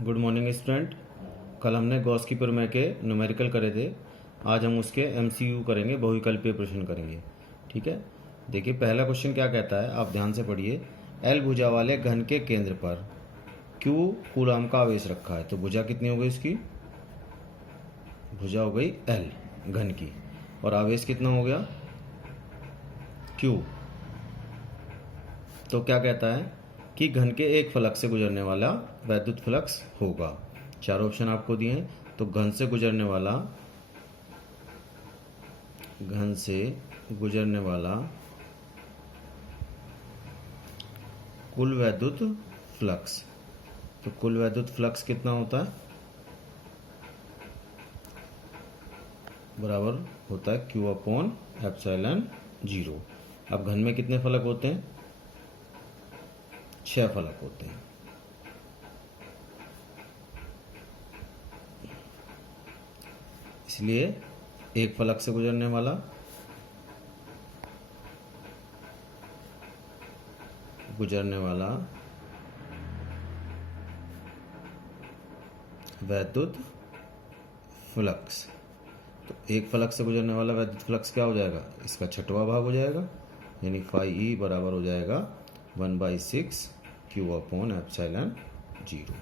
Good morning student. कल हमने Gauss की प्रमेय के न्यूमेरिकल करे थे। आज हम उसके एमसीक्यू करेंगे, बहुविकल्पीय प्रश्न करेंगे। ठीक है, देखिए पहला क्वेश्चन क्या कहता है, आप ध्यान से पढ़िए। एल भुजा वाले घन के केंद्र पर क्यू कूलाम का आवेश रखा है। तो भुजा कितनी हो गई उसकी? भुजा हो गई एल घन की, और आवेश कितना हो गया? क्यू। तो क्या कहता है कि घन के एक फलक से गुजरने वाला वैद्युत फ्लक्स होगा। चार ऑप्शन आपको दिए हैं। तो घन से गुजरने वाला कुल वैद्युत फ्लक्स। तो कुल वैद्युत फ्लक्स कितना होता है? बराबर होता है क्यू अपॉन एप्सिलॉन जीरो। अब घन में कितने फलक होते हैं? 6 फलक होते हैं। इसलिए एक फलक से गुजरने वाला वैद्युत फ्लक्स। तो एक फलक से गुजरने वाला वैद्युत फ्लक्स क्या हो जाएगा? इसका छठवां भाग हो जाएगा, यानी फाई ई बराबर हो जाएगा 1/6 क्यू अपॉन एप्सिलॉन जीरो।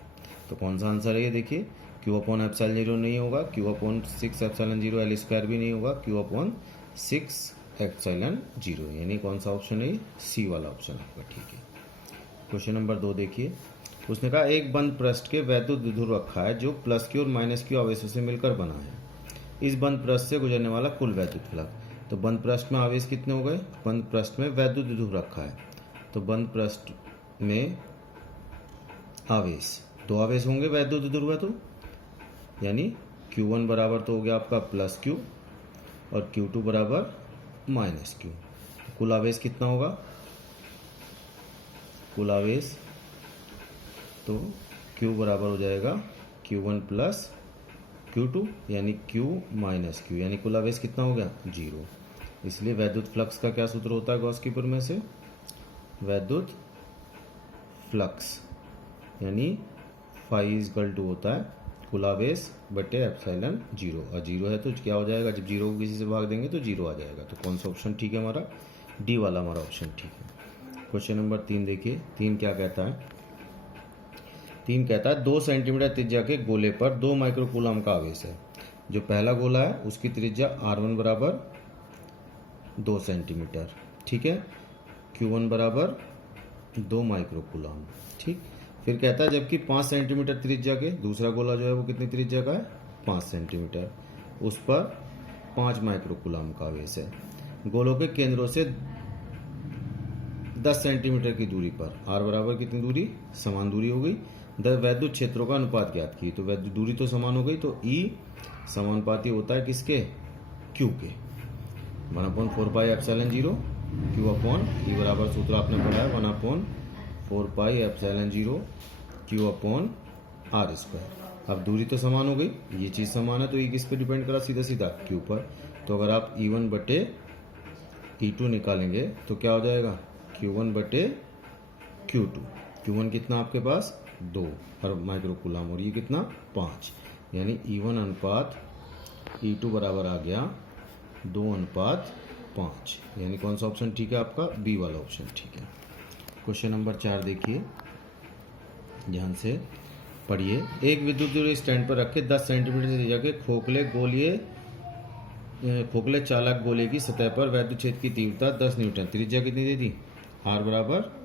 तो कौन सा आंसर है ये? देखिए, क्यू अपॉन एप्सिलॉन जीरो नहीं होगा, Q upon 6 epsilon zero L square भी नहीं होगा, क्यू अपॉन 6 एप्सिलॉन जीरो, यानी कौन सा ऑप्शन है? सी वाला ऑप्शन आपका ठीक है। क्वेश्चन नंबर 2 देखिए। उसने कहा एक बंद पृष्ठ के वैद्युत विध्रुव रखा है जो प्लस क्यू और माइनस क्यू आवेशों से मिलकर बना है। इस बंद पृष्ठ से गुजरने वाला कुल वैद्युत फ्लक्स। तो बंद पृष्ठ में आवेश कितने हो गए? बंद पृष्ठ में वैद्युत विध्रुव रखा है, तो बंद पृष्ठ में आवेश, दो आवेश होंगे वैद्युत विध्रुव है, तो यानी Q1 बराबर तो हो गया आपका प्लस क्यू और Q2 बराबर माइनस क्यू। कुल आवेश कितना होगा? कुल आवेश तो Q बराबर हो जाएगा Q1 प्लस Q2 यानी Q माइनस Q, यानी कुल आवेश कितना हो गया? 0। इसलिए वैद्युत फ्लक्स का क्या सूत्र होता है गॉस की प्रमेय से? वैद्युत फ्लक्स यानी फाई इज इक्वल टू होता है कुल आवेश बटे एप्सिलॉन जीरो, और जीरो है तो क्या हो जाएगा? जब जीरो को किसी से भाग देंगे तो जीरो आ जाएगा। तो कौन सा ऑप्शन ठीक है हमारा? डी वाला हमारा ऑप्शन ठीक है। क्वेश्चन नंबर 3 देखिए। 3 क्या कहता है? 3 कहता है 2 सेंटीमीटर त्रिज्या के गोले पर 2 माइक्रोकूलम का आवेश है। जो पहला गोला है उसकी त्रिज्या R1 बराबर 2 सेंटीमीटर, ठीक है, Q1 बराबर 2 माइक्रोकूलम, ठीक। फिर कहता है जबकि 5 सेंटीमीटर त्रिज्या के दूसरा गोला जो है वो कितनी त्रिज्या का है? 5 सेंटीमीटर, उस पर 5 माइक्रोकूलम का आवेश है। गोलों के केंद्रों से 10 सेंटीमीटर की दूरी पर R बराबर कितनी दूरी? समान दूरी हो गई। वैद्युत क्षेत्रों का अनुपात ज्ञात की। तो वैद्युत दूरी तो समान हो गई, तो E समानुपाती होता है किसके? Q के। 1/4 pi epsilon zero Q upon E बराबर सूत्र आपने पढ़ा है 1/4 pi epsilon zero Q upon R square. अब दूरी तो समान हो गई, ये चीज समान है, तो E किस पे डिपेंड करा? सीधा सीधा Q पर। तो अगर आप E1 बटे E2 निकालेंगे तो क्या हो जाएगा? Q1 बटे Q2। Q1 कितना आपके पास? 2 हर माइक्रोकूलम, और ये कितना? 5, यानी E1 अनुपात E2 बराबर आ गया 2:5, यानी कौन सा ऑप्शन ठीक है आपका? बी वाला ऑप्शन ठीक है। क्वेश्चन नंबर 4 देखिए, ध्यान से पढ़िए। एक विद्युत दूरी स्टैंड पर रखे 10 सेंटीमीटर से जगह खोखले चालक गोले की सतह पर वैद्युत क्षेत्र की तीव्रता 10 न्यूटन, त्रिज्या कितनी दे दी? R बराबर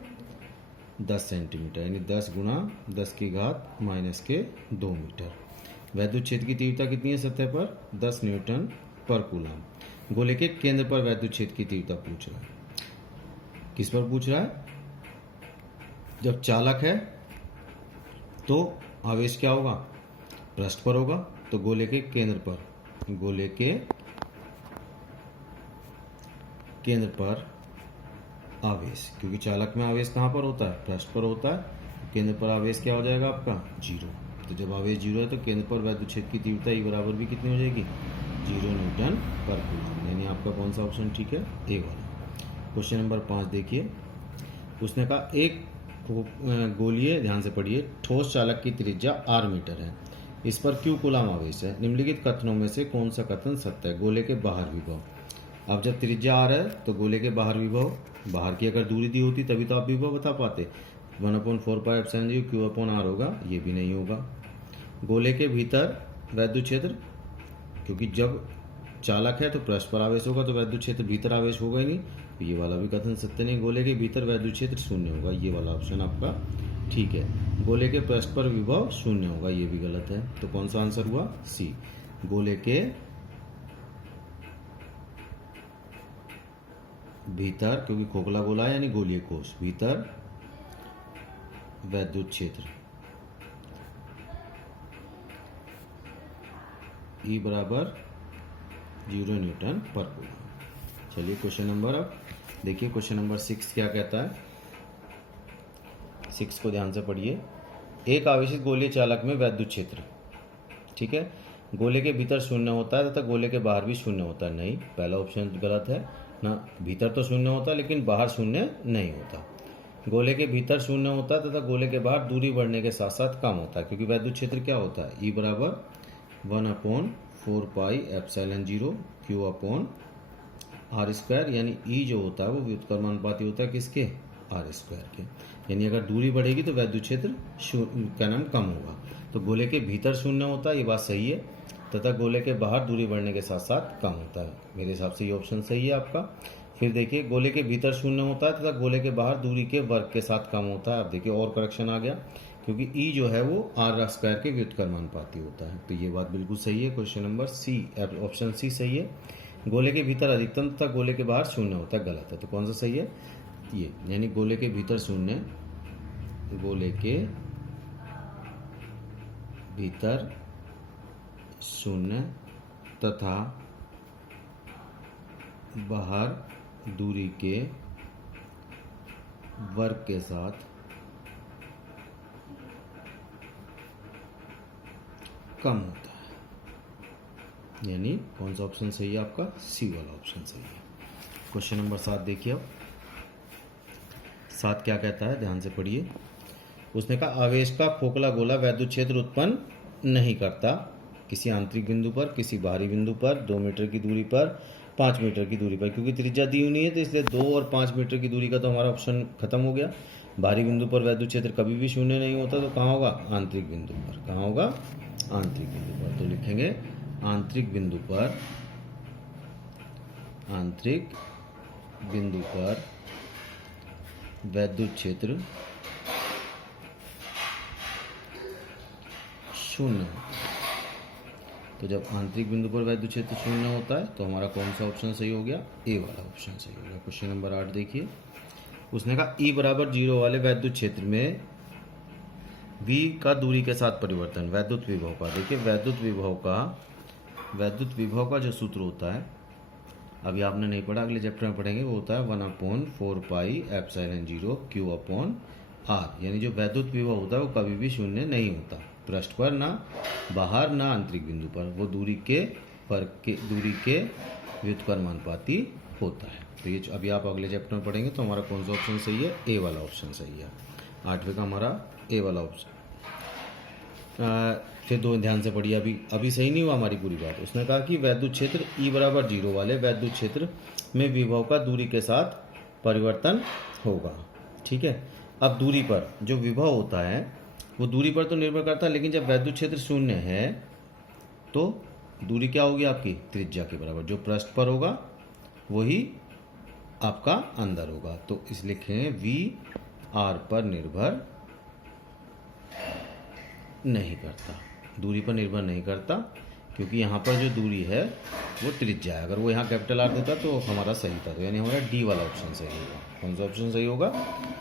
10 सेंटीमीटर, यानी 10 गुणा 10 की घात माइनस के 2 मीटर। वैद्युत क्षेत्र की तीव्रता कितनी है सतह पर? 10 न्यूटन पर कूलम। गोले के केंद्र पर वैद्युत क्षेत्र की तीव्रता पूछ रहा है। किस पर पूछ रहा है? जब चालक है तो आवेश क्या होगा? पृष्ठ पर होगा, तो गोले के केंद्र पर आवेश, क्योंकि चालक में आवेश कहाँ पर होता है? पृष्ठ पर होता है। केंद्र पर आवेश क्या हो जाएगा आपका? 0। तो जब आवेश 0 है तो केंद्र पर वैद्युत क्षेत्र की तीव्रता E बराबर भी कितनी हो जाएगी? 0 न्यूटन पर कूलम, यानी आपका कौन सा ऑप्शन ठीक है? ए वाला। क्वेश्चन नंबर 5 देखिए। उसने कहा एक गोलीय, ध्यान से पढ़िए, ठोस चालक की त्रिज्या r मीटर है, इस पर q कूलाम आवेश है, निम्नलिखित कथनों में से कौन सा कथन सत्य है? गोले के बाहर विभव। अब जब त्रिज्या r है तो गोले के बाहर विभव, बाहर की अगर दूरी दी होती तभी तो आप विभव बता पाते। 1/4πε0 q/r होगा, ये भी नहीं होगा। गोले के भीतर वैद्युत क्षेत्र, क्योंकि जब चालक है तो पृष्ठ पर आवेश होगा, तो वैद्युत क्षेत्र भीतर आवेश होगा ही नहीं, तो ये वाला भी कथन सत्य नहीं। गोले के भीतर वैद्युत क्षेत्र शून्य होगा, ये वाला ऑप्शन आपका ठीक है। गोले के पृष्ठ पर विभव शून्य होगा, ये भी गलत है। तो कौन सा आंसर हुआ? सी। गोले के भीतर, क्योंकि खोखला गोला है यानी गोलीय कोश, भीतर वैद्युत क्षेत्र E बराबर 0 न्यूटन पर कूलम। चलिए क्वेश्चन नंबर, अब देखिए क्वेश्चन नंबर 6 क्या कहता है। 6 को ध्यान से पढ़िए। एक आवेशित गोलीय चालक में वैद्युत क्षेत्र, ठीक है, गोले के भीतर शून्य होता है तथा गोले के बाहर भी शून्य होता है। नहीं, पहला ऑप्शन गलत है ना, भीतर तो शून्य होता है लेकिन बाहर शून्य नहीं होता। गोले के भीतर शून्य होता है तथा गोले के बाहर दूरी बढ़ने के साथ साथ कम होता है, क्योंकि वैद्युत क्षेत्र क्या होता है? E बराबर 1/4πε0 q/r², यानी E जो होता है वो व्युत्क्रमानुपाती होता है किसके? r² के। यानी अगर दूरी बढ़ेगी तो वैद्युत क्षेत्र कम होगा। तो गोले के भीतर शून्य होता है, ये बात सही है, तथा गोले के बाहर दूरी बढ़ने के साथ साथ कम होता है। मेरे हिसाब से ये ऑप्शन सही है आपका। फिर देखिए, गोले के भीतर शून्य होता है तथा गोले के बाहर दूरी के वर्ग के साथ कम होता है। अब देखिए और करेक्शन आ गया, क्योंकि E जो है वो r² के व्युत्क्रमानुपाती होता है। तो ये बात बिल्कुल सही है। Question number C, option C सही है। गोले के भीतर अधिकतम तथा गोले के बाहर शून्य होता है, गलत है। तो कौन सा सही है? ये, यानी गोले के भीतर शून्य, गोले के भीतर शून्य तथा बाहर दूरी के वर्ग के साथ कम होता है। यानी कौन सा ऑप्शन सही है आपका? सी वाला ऑप्शन सही है। क्वेश्चन नंबर 7 देखिए। अब 7 क्या कहता है, ध्यान से पढ़िए। उसने कहा आवेश का खोखला गोला वैद्युत क्षेत्र उत्पन्न नहीं करता किसी आंतरिक बिंदु पर, किसी बाहरी बिंदु पर, 2 मीटर की दूरी पर, 5 मीटर की दूरी पर। क्योंकि त्रिज्या दी हुई नहीं है तो इसलिए 2 और 5 मीटर की दूरी का तो हमारा ऑप्शन खत्म हो गया। बाहरी बिंदु पर वैद्युत क्षेत्र कभी भी शून्य नहीं होता, तो कहाँ होगा? आंतरिक बिंदु पर। कहाँ होगा? आंतरिक बिंदु पर। तो लिखेंगे आंतरिक बिंदु पर, आंतरिक बिंदु पर वैद्युत क्षेत्र शून्य होता है। तो जब आंतरिक बिंदु पर वैद्युत क्षेत्र शून्य होता है तो हमारा कौन सा ऑप्शन सही हो गया? ए वाला ऑप्शन सही हो गया। क्वेश्चन नंबर 8 देखिए। उसने कहा E बराबर 0 वाले वैद्युत क्षेत्र में V का दूरी के साथ परिवर्तन वैद्युत विभव का। देखिए वैद्युत विभव का जो सूत्र होता है, अभी आपने नहीं पढ़ा, अगले चैप्टर में पढ़ेंगे, वो होता है 1/4πε0 q/r। यानी जो वैद्युत विभव होता है वो कभी भी शून्य नहीं होता, पृष्ठ पर ना बाहर ना आंतरिक बिंदु पर, वो दूरी के व्युत्क्रमानुपाती होता है। तो ये अभी आप अगले चैप्टर में पढ़ेंगे। तो हमारा कौन सा ऑप्शन सही है? ए वाला ऑप्शन सही है। 8वें का हमारा ए वाला ऑप्शन। फिर दो ध्यान से पढ़िए, अभी सही नहीं हुआ हमारी पूरी बात। उसने कहा कि वैद्युत क्षेत्र E बराबर 0 वाले वैद्युत क्षेत्र में विभव का दूरी के साथ परिवर्तन होगा, ठीक है। अब दूरी पर जो विभव होता है वो दूरी पर तो निर्भर करता है, लेकिन जब वैद्युत क्षेत्र शून्य है तो दूरी क्या होगी आपकी? त्रिज्या के बराबर। जो पृष्ठ पर होगा वही आपका अंदर होगा। तो इस लिखें V R पर निर्भर नहीं करता, दूरी पर निर्भर नहीं करता, क्योंकि यहाँ पर जो दूरी है वो त्रिज्या है। अगर वो यहाँ कैपिटल R होता तो हमारा सही था, तो यानी हमारा डी वाला ऑप्शन सही होगा। कौन सा ऑप्शन सही होगा?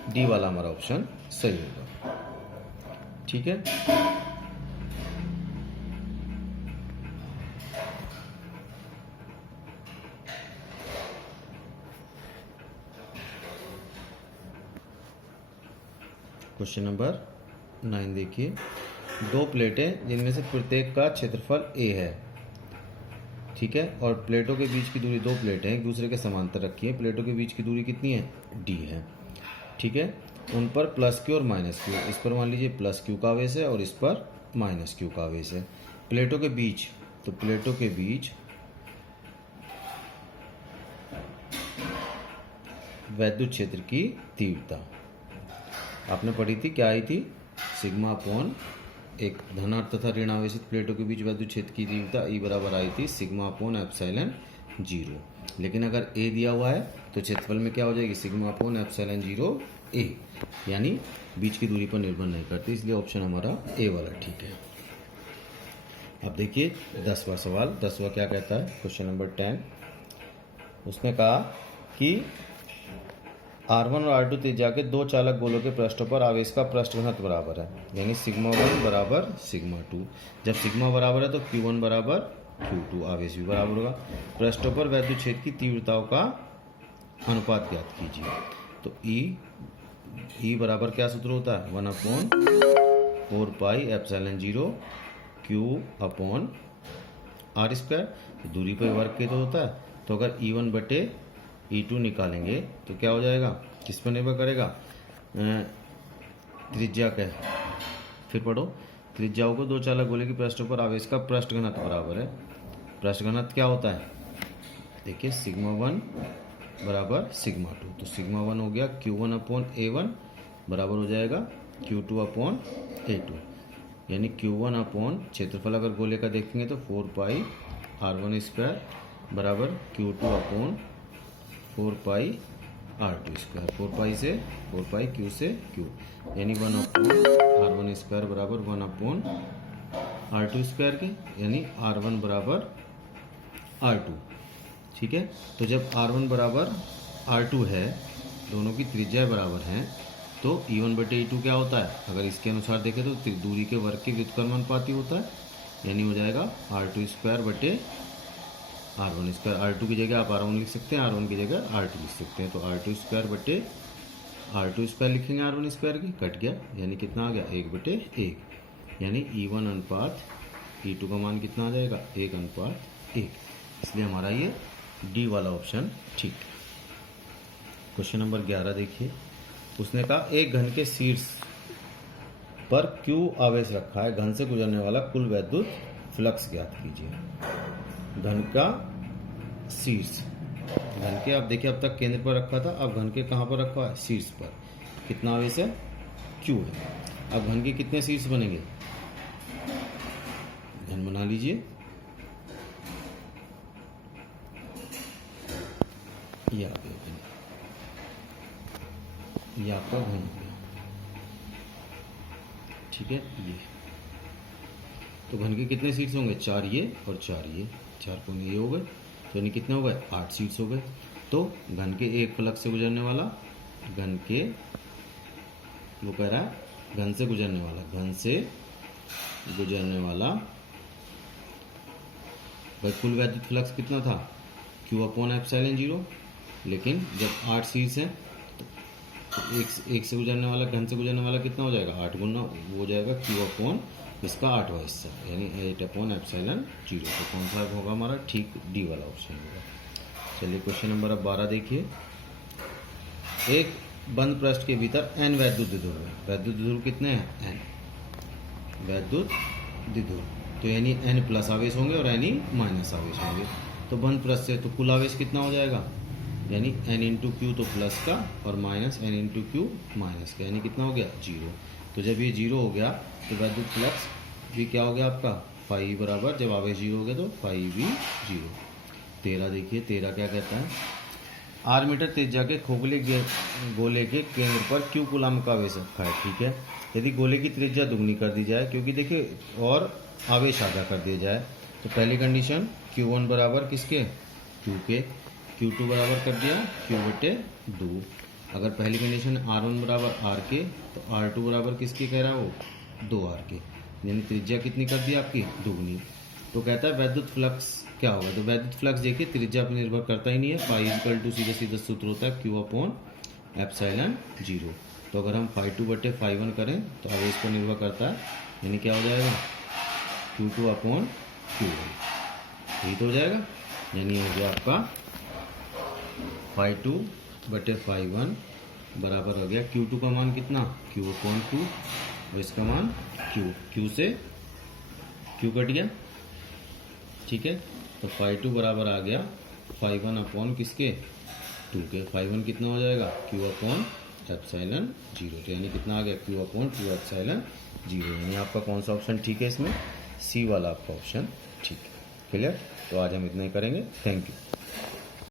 डी वाला हमारा ऑप्शन सही होगा, ठीक है। क्वेश्चन नंबर 9 देखिए। 2 प्लेटें जिनमें से प्रत्येक का क्षेत्रफल a है, ठीक है, और प्लेटों के बीच की दूरी, 2 प्लेटें एक दूसरे के समांतर रखी है, प्लेटों के बीच की दूरी कितनी है? d है, ठीक है। उन पर प्लस क्यू और माइनस क्यू। इस पर मान लीजिए प्लस क्यू का आवेश है और इस पर माइनस क्यू का आवेश है। प्लेटों के बीच, तो प्लेटों के बीच वैद्युत क्षेत्र की तीव्रता आपने पढ़ी थी, क्या आई थी? सिग्मा अपॉन एक धनात्मक तथा ऋण आवेशित प्लेटों के बीच वैद्युत क्षेत्र की तीव्रता ई बराबर आई थी सिग्मा अपॉन एप्सिलॉन 0। लेकिन अगर ए दिया हुआ है तो क्षेत्रफल में क्या हो जाएगी? सिग्मा अपॉन एप्सिलॉन 0 ए, यानी बीच की दूरी पर निर्भर नहीं करती, इसलिए ऑप्शन हमारा ए वाला ठीक है। अब देखिए 10वां सवाल। 10वां क्या कहता है? Question number 10। उसने कहा कि R1 और R2 त्रिज्या के दो चालक गोलों के पृष्ठों पर आवेश का पृष्ठ घनत्व बराबर है, यानी सिग्मा 1 बराबर सिग्मा 2। जब सिग्मा बराबर है तो Q1 बराबर Q2, आवेश भी बराबर होगा। पृष्ठों पर वैद्युत क्षेत्र की तीव्रताओं का अनुपात ज्ञात कीजिए। तो E बराबर क्या सूत्र होता है? 1/4 pi epsilon 0 Q upon R square. दूरी पर वर्ग के तो होता है, तो अगर E1 बटे E2 निकालेंगे तो क्या हो जाएगा? किस पर निर्भर करेगा? त्रिज्या का। फिर पढ़ो, त्रिज्याओं को दो चालक गोले की पृष्ठों पर आवेश का पृष्ठ घनत्व बराबर है। पृष्ठ घनत्व क्या होता है? देखिए सिग्मा 1 बराबर सिग्मा 2, तो सिग्मा 1 हो गया Q1 अपॉन A1 बराबर हो जाएगा Q2 अपॉन A2, यानी Q1 अपॉन क्षेत्रफल अगर गोले का देखेंगे तो 4 पाई R1 स्क्वायर बराबर Q2 अपॉन 4 पाई R2 स्क्वायर। 4 पाई से 4 पाई Q से Q, यानी 1 अपॉन R1 स्क्वायर बराबर 1 अपॉन R2 स्क्वायर के, यानी R1 बराबर R2। ठीक है, तो जब R1 बराबर R2 है, दोनों की त्रिज्या बराबर हैं, तो E1 बटे E2 क्या होता है? अगर इसके अनुसार देखें तो दूरी के वर्ग के व्युत्क्रमानुपाती होता है, यानी हो जाएगा R2 स्क्वायर बटे R1 स्क्वायर। R2 की जगह आप R1 लिख सकते हैं, R1 की जगह R2 लिख सकते हैं, तो R2 स्क्वायर बटे R2 स्क्वायर लिखेंगे R1 स्क्वायर की, कट गया, यानी कितना आ गया? 1/1, यानी E1 अनुपात E2 का मान कितना आ जाएगा? 1/1। इसलिए हमारा ये डी वाला ऑप्शन ठीक है। क्वेश्चन नंबर 11 देखिए। उसने कहा एक घन के शीर्ष पर Q आवेश रखा है, घन से गुजरने वाला कुल वैद्युत फ्लक्स ज्ञात कीजिए। घन का शीर्ष, घन के आप देखिए अब तक केंद्र पर रखा था, अब घन के कहाँ पर रखा है? शीर्ष पर। कितना आवेश है? Q है। अब घन के कितने शीर्ष बनेंगे? घन बना लीजिए, ये आपका घन हो गया। ठीक है, ये तो घन के कितने सीट्स होंगे? 4 ये और 4 ये, 4 कोने ये हो गए, तो यानी कितने हो गए? 8 सीट्स हो गए। तो घन के एक फलक से गुजरने वाला, घन के, वो कह रहा है घन से गुजरने वाला, घन से गुजरने वाला भाई कुल वैद्युत फ्लक्स कितना था? Q अपॉन एप्सिलॉन 0, लेकिन जब 8 सीट्स हैं तो एक से गुजरने वाला, घन से गुजरने वाला कितना हो जाएगा? 8 गुना हो जाएगा Q अपॉन इसका 8वां हिस्सा, यानी 8 अपॉन एप्सिलॉन 0। तो कौन सा होगा हमारा? ठीक डी वाला ऑप्शन होगा। चलिए क्वेश्चन नंबर अब 12 देखिए। एक बंद पृष्ठ के भीतर n वैद्युत द्विध्रुव है। वैद्युत द्विध्रुव कितने हैं? n वैद्युत द्विध्रुव, तो यानी n प्लस आवेश होंगे और n माइनस आवेश होंगे। तो बंद पृष्ठ से तो कुल आवेश कितना हो जाएगा? यानी n इंटू क्यू तो प्लस का और minus n into Q minus का, यानी कितना हो गया? 0। तो जब ये 0 हो गया तो वैद्युत फ्लक्स भी क्या हो गया आपका? फाई बराबर, जब आवेश 0 हो गया तो फाई भी 0। 13 देखिए, 13 क्या कहता है? 8 मीटर त्रिज्या के खोखले गोले के केंद्र पर Q कूलाम का आवेश रखा है। ठीक है, यदि गोले की त्रिज्या दुगनी कर दी जाए, क्योंकि देखिए और आवेश आधा कर दिया जाए, तो पहली कंडीशन Q1 बराबर किसके? Q के, Q2 बराबर कर दिया Q बटे 2। अगर पहली कंडीशन R1 बराबर R के, तो R2 बराबर किसके कह रहा है? वो 2R के, यानी त्रिज्या कितनी कर दी आपकी? दुगनी। तो कहता है वैद्युत फ्लक्स क्या होगा? तो वैद्युत फ्लक्स देखिए त्रिज्या पर निर्भर करता ही नहीं है, फाई इक्वल टू सीधे सीधा सूत्र होता है Q अपॉन एप्सिलॉन 0। तो अगर हम फाई 2 बटे फाई 1 करें तो आवेश पर निर्भर करता है, यानी क्या हो जाएगा? Q2 अपॉन Q1, यही तो हो जाएगा, यानी हो गया आपका फाई 2 बटे फाई 1 बराबर हो गया Q2 का मान कितना, Q/2, और इसका मान Q से Q कट गया, ठीक है। तो φ2 बराबर आ गया φ1 अपॉन किसके, 2 के। φ1 कितना हो जाएगा, Q/0, तो यानी कितना आ गया, Q/2ε0। यानी आपका कौन सा ऑप्शन ठीक है इसमें, सी वाला आपका ऑप्शन ठीक है। क्लियर। तो आज हम इतना ही करेंगे। Thank you.